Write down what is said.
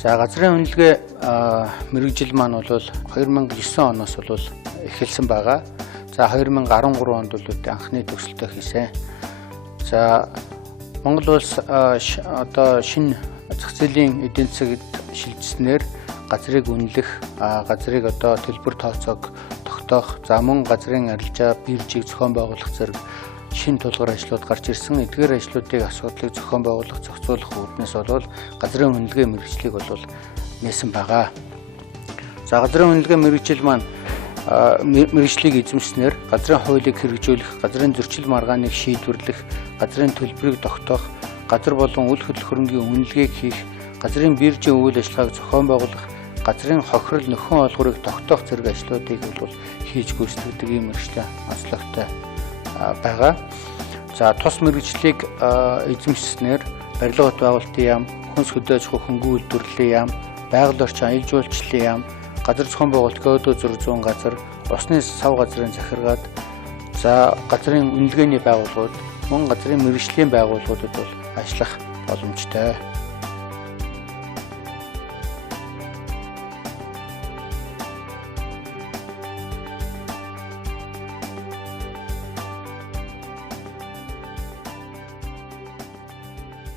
За газрын үнэлгээ мэргэжил маань бол 2009 оноос бол эхэлсэн байгаа. За 2013 онд бол анхны төгсөлтөө хийсэн. За Монгол улс одоо шинэ зах зээлийн эдийн засагт шилжснээр газрыг үнэлэх, газрыг одоо төлбөр тооцоог тогтоох, за мөн газрын арилжаа биржийг зохион байгуулах зэрэг шинэ тулгуур ажлууд гарч ирсэн. Эдгээр ажлуудыг асуудлыг зохион байгуулах, зохицуулах үүднээс бол газрын үнэлгээ мэргэжлийг бол нээсэн байгаа. За газрын үнэлгээ мэргэжил маань мэргэжлийг эзэмснээр газрын хуулийг хэрэгжүүлэх, газрын зөрчил маргааныг шийдвэрлэх, газрын төлбөрийг тогтоох, газар болон үйл хөдлөх үнэлгээг хийх, газрын биржийн үйл ажиллагааг зохион байгуулах, газрын хохирол нөхөн олгорыг тогтоох зэрэг ажлуудыг бол хийж гүйцэтгэдэг ийм мэргэжлийн онцлогтой байгаа. За тус мэргэжлийг эзэмшснээр барилга бот байгуулалтын яам, хүнс хөдөө аж ахуй хөнгөн үйлдвэрлэлийн яам, байгаль орчин аял жуулчлалын яам, газар зохион байгуулалт кодо 600 газар, усны сав газрын захиргаад, за газрын үнэлгээний байгууллагууд, мөн газрын мэргэжлийн байгууллагуудад бол ажиллах боломжтой.